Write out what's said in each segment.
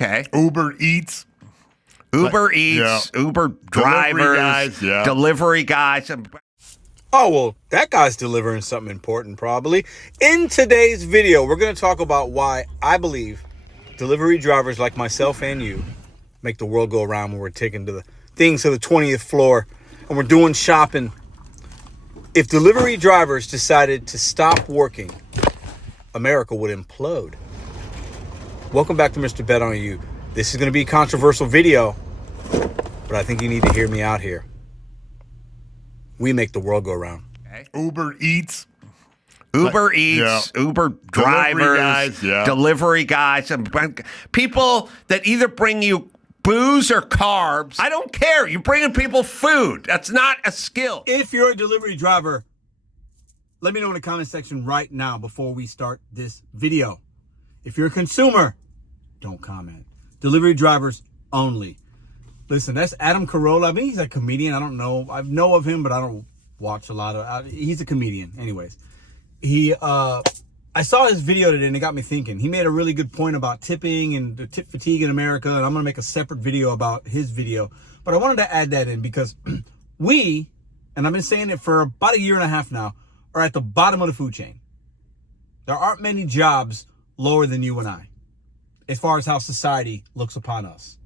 Okay. Uber Eats. Uber Eats, Yeah. Uber drivers, delivery guys. Oh, well, that guy's delivering something important, probably. In today's video, we're going to talk about why I believe delivery drivers like myself and you make the world go around when we're taking the things to the 20th floor and we're doing shopping. If delivery drivers decided to stop working, America would implode. Welcome back to Mr.BetonYou. This is going to be a controversial video, but I think you need to hear me out here. We make the world go around. Uber Eats. Uber Eats, Uber drivers, delivery guys, people that either bring you booze or carbs. I don't care. You're bringing people food. That's not a skill. If you're a delivery driver, let me know in the comment section right now before we start this video. If you're a consumer, don't comment. Delivery drivers only. Listen, that's Adam Carolla. I mean, he's a comedian. I don't know. I know of him, but I don't watch a lot of. He's a comedian, anyways. I saw his video today, and it got me thinking. He made a really good point about tipping and the tip fatigue in America, and I'm going to make a separate video about his video. But I wanted to add that in because we, and I've been saying it for about a year and a half now, are at the bottom of the food chain. There aren't many jobs lower than you and I, as far as how society looks upon us.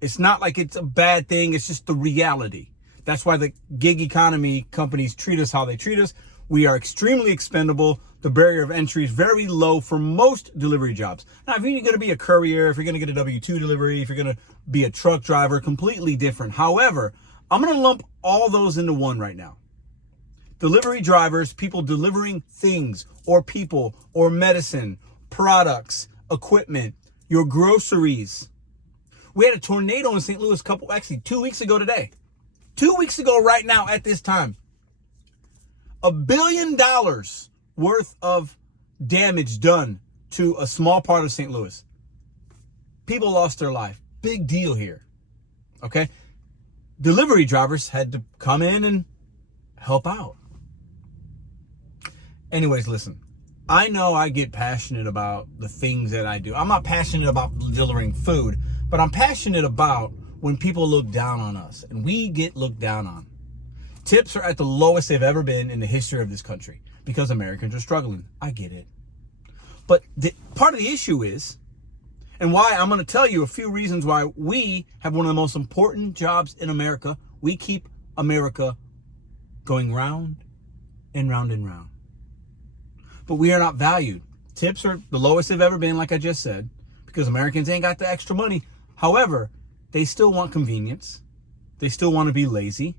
It's not like it's a bad thing. It's just the reality. That's why the gig economy companies treat us how they treat us. We are extremely expendable. The barrier of entry is very low for most delivery jobs. Now, if you're going to be a courier, if you're going to get a W-2 delivery, if you're going to be a truck driver, completely different. However, I'm going to lump all those into one right now. Delivery drivers, people delivering things or people or medicine, products, equipment, your groceries. We had a tornado in St. Louis 2 weeks ago today. 2 weeks ago right now at this time. $1 billion worth of damage done to a small part of St. Louis. People lost their life. Big deal here. Okay? Delivery drivers had to come in and help out. Anyways, listen. I know I get passionate about the things that I do. I'm not passionate about delivering food, but I'm passionate about when people look down on us, and we get looked down on. Tips are at the lowest they've ever been in the history of this country because Americans are struggling. I get it. But part of the issue is, and why I'm going to tell you a few reasons why we have one of the most important jobs in America. We keep America going round and round and round. But we are not valued. Tips are the lowest they've ever been, like I just said, because Americans ain't got the extra money. However, they still want convenience. They still want to be lazy.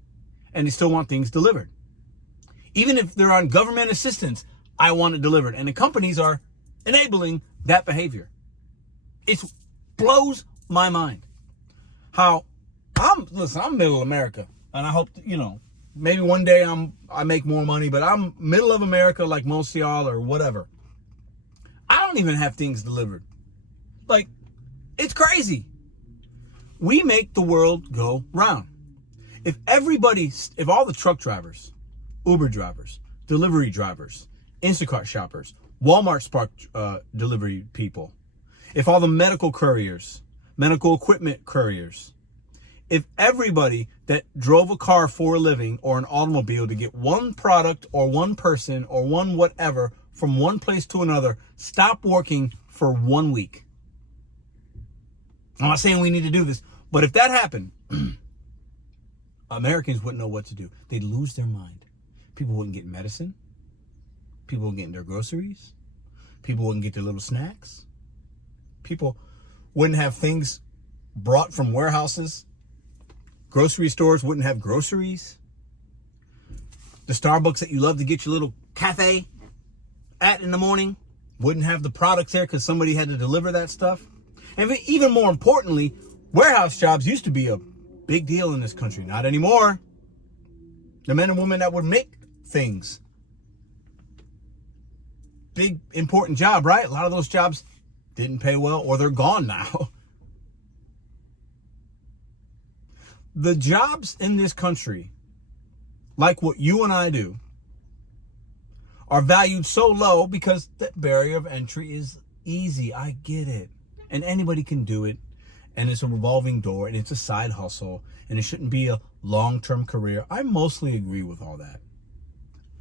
And they still want things delivered. Even if they're on government assistance, I want it delivered. And the companies are enabling that behavior. It blows my mind. How I'm middle America. And I hope, maybe one day I make more money, but I'm middle of America like most of y'all or whatever. I don't even have things delivered. Like, it's crazy. We make the world go round. If all the truck drivers, Uber drivers, delivery drivers, Instacart shoppers, Walmart Spark delivery people, if all the medical couriers, medical equipment couriers, if everybody that drove a car for a living or an automobile to get one product or one person or one whatever from one place to another stop working for 1 week. I'm not saying we need to do this, but if that happened, Americans wouldn't know what to do. They'd lose their mind. People wouldn't get medicine. People wouldn't get their groceries. People wouldn't get their little snacks. People wouldn't have things brought from warehouses. Grocery stores wouldn't have groceries. The Starbucks that you love to get your little cafe at in the morning wouldn't have the products there because somebody had to deliver that stuff. And even more importantly, warehouse jobs used to be a big deal in this country. Not anymore. The men and women that would make things. Big, important job, right? A lot of those jobs didn't pay well or they're gone now. The jobs in this country, like what you and I do, are valued so low because that barrier of entry is easy. I get it. and anybody can do it, and it's a revolving door, and it's a side hustle, and it shouldn't be a long-term career. I mostly agree with all that.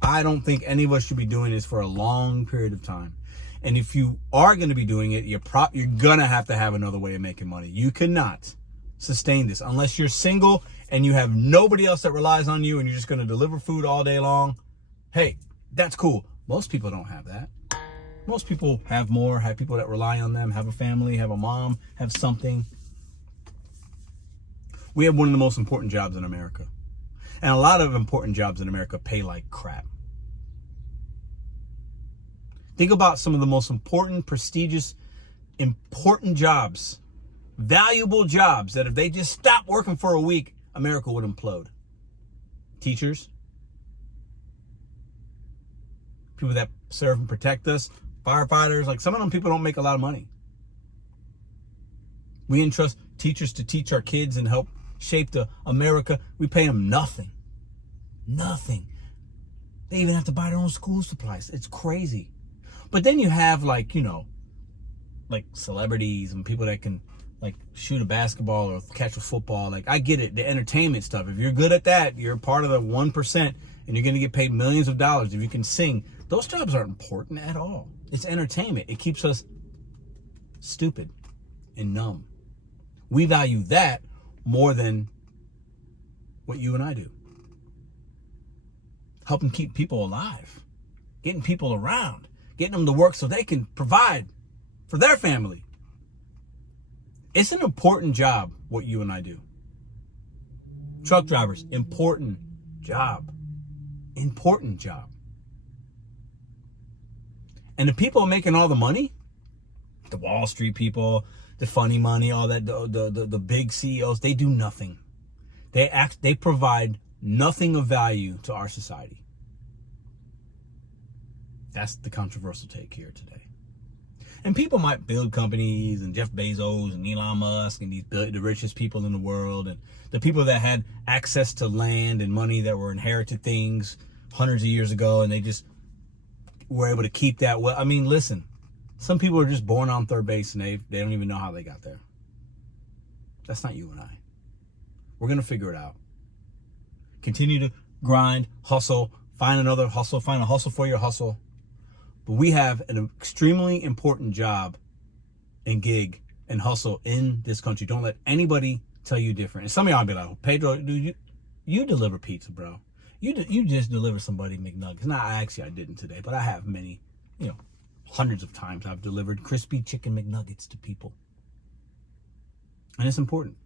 I don't think any of us should be doing this for a long period of time. And if you are going to be doing it, you're going to have another way of making money. You cannot sustain this unless you're single and you have nobody else that relies on you and you're just going to deliver food all day long. Hey, that's cool. Most people don't have that. Most people have more, have people that rely on them, have a family, have a mom, have something. We have one of the most important jobs in America. And a lot of important jobs in America pay like crap. Think about some of the most important, prestigious, important jobs, valuable jobs that if they just stopped working for a week, America would implode. Teachers, people that serve and protect us, firefighters, like some of them people don't make a lot of money. We entrust teachers to teach our kids and help shape the America. We pay them nothing. Nothing. They even have to buy their own school supplies. It's crazy. But then you have like celebrities and people that can like shoot a basketball or catch a football. Like I get it, the entertainment stuff. If you're good at that, you're part of the 1% and you're going to get paid millions of dollars. If you can sing, those jobs aren't important at all. It's entertainment. It keeps us stupid and numb. We value that more than what you and I do. Helping keep people alive, getting people around, getting them to work so they can provide for their family. It's an important job, what you and I do. Truck drivers, important job. Important job. And the people making all the money, the Wall Street people, the funny money, all that, the big CEOs, they do nothing. They provide nothing of value to our society. That's the controversial take here today. And people might build companies, and Jeff Bezos and Elon Musk and the richest people in the world, and the people that had access to land and money that were inherited things hundreds of years ago, and they just were able to keep that. Well, I mean, listen, some people are just born on third base and they don't even know how they got there. That's not you and I. We're going to figure it out. Continue to grind, hustle, find another hustle, find a hustle for your hustle. But we have an extremely important job and gig and hustle in this country. Don't let anybody tell you different. And some of y'all be like, oh, Pedro, dude, you deliver pizza, bro. You just deliver somebody McNuggets. Now, actually, I didn't today, but I have many, hundreds of times I've delivered crispy chicken McNuggets to people. And it's important.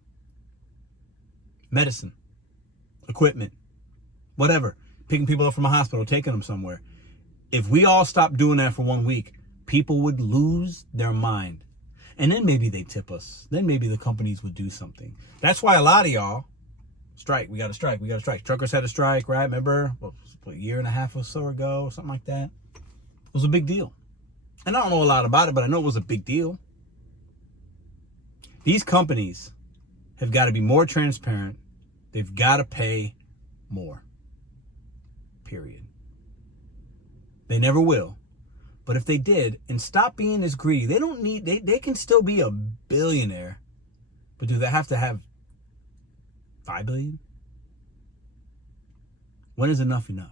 Medicine, equipment, whatever. Picking people up from a hospital, taking them somewhere. If we all stopped doing that for 1 week, people would lose their mind. And then maybe they tip us. Then maybe the companies would do something. That's why a lot of y'all strike. We got to strike. We got to strike. Truckers had a strike, right? Remember a year and a half or so ago, something like that. It was a big deal. And I don't know a lot about it, but I know it was a big deal. These companies have got to be more transparent. They've got to pay more. Period. They never will. But if they did, and stop being as greedy, they can still be a billionaire. But do they have to have 5 billion? When is enough enough?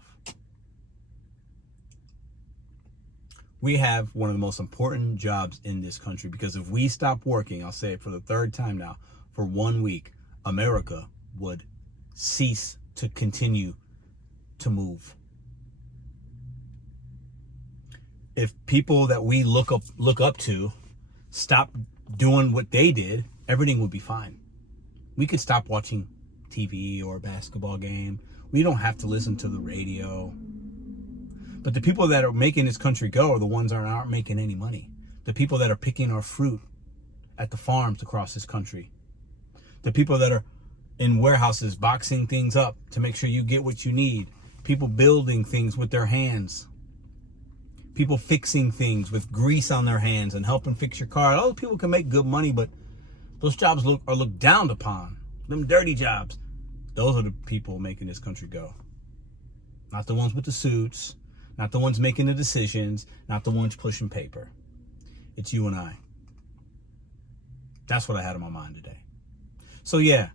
We have one of the most important jobs in this country, because if we stop working, I'll say it for the third time now, for 1 week, America would cease to continue to move. If people that we look up to stop doing what they did, everything would be fine. We could stop watching TV or a basketball game. We don't have to listen to the radio. But the people that are making this country go are the ones that aren't making any money. The people that are picking our fruit at the farms across this country. The people that are in warehouses boxing things up to make sure you get what you need. People building things with their hands. People fixing things with grease on their hands and helping fix your car. All those people can make good money, but those jobs are looked down upon. Them dirty jobs. Those are the people making this country go. Not the ones with the suits. Not the ones making the decisions. Not the ones pushing paper. It's you and I. That's what I had on my mind today. So yeah,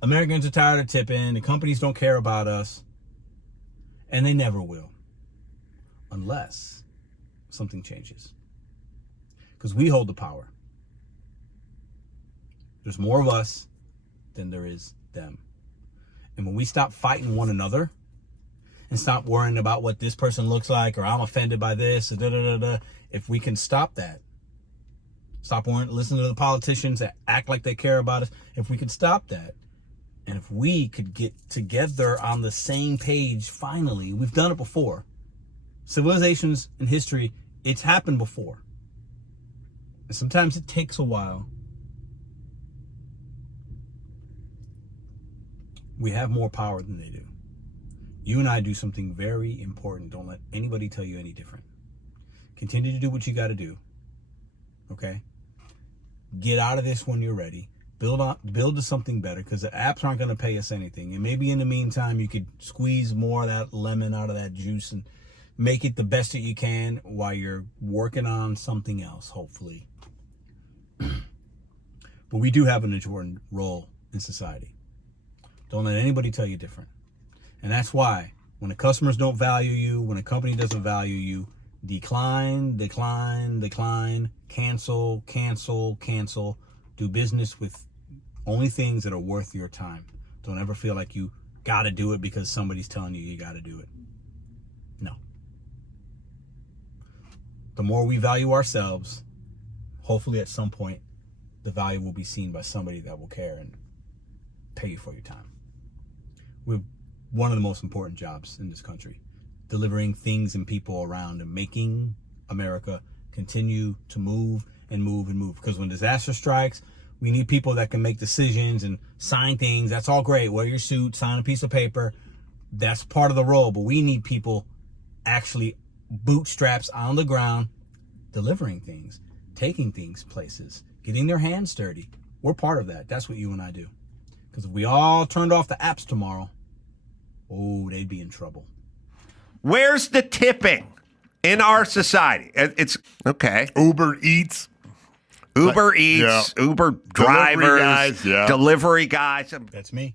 Americans are tired of tipping. The companies don't care about us. And they never will. Unless something changes. Because we hold the power. There's more of us than there is them. And when we stop fighting one another and stop worrying about what this person looks like, or I'm offended by this, if we can stop that, stop worrying, listen to the politicians that act like they care about us, if we could stop that, and if we could get together on the same page, finally, we've done it before. Civilizations in history, it's happened before. And sometimes it takes a while. We have more power than they do. You and I do something very important. Don't let anybody tell you any different. Continue to do what you got to do. Okay? Get out of this when you're ready. Build to something better, because the apps aren't going to pay us anything. And maybe in the meantime, you could squeeze more of that lemon out of that juice and make it the best that you can while you're working on something else, hopefully. But we do have an important role in society. Don't let anybody tell you different. And that's why when the customers don't value you, when a company doesn't value you, decline, cancel. Do business with only things that are worth your time. Don't ever feel like you got to do it because somebody's telling you got to do it. No. The more we value ourselves, hopefully at some point, the value will be seen by somebody that will care and pay you for your time. We're one of the most important jobs in this country, delivering things and people around and making America continue to move and move and move. Because when disaster strikes, we need people that can make decisions and sign things. That's all great. Wear your suit, sign a piece of paper. That's part of the role. But we need people actually bootstraps on the ground, delivering things, taking things places, getting their hands dirty. We're part of that. That's what you and I do. Because if we all turned off the apps tomorrow, they'd be in trouble. Where's the tipping in our society? It's okay. Uber Eats. Uber drivers, delivery guys. That's me.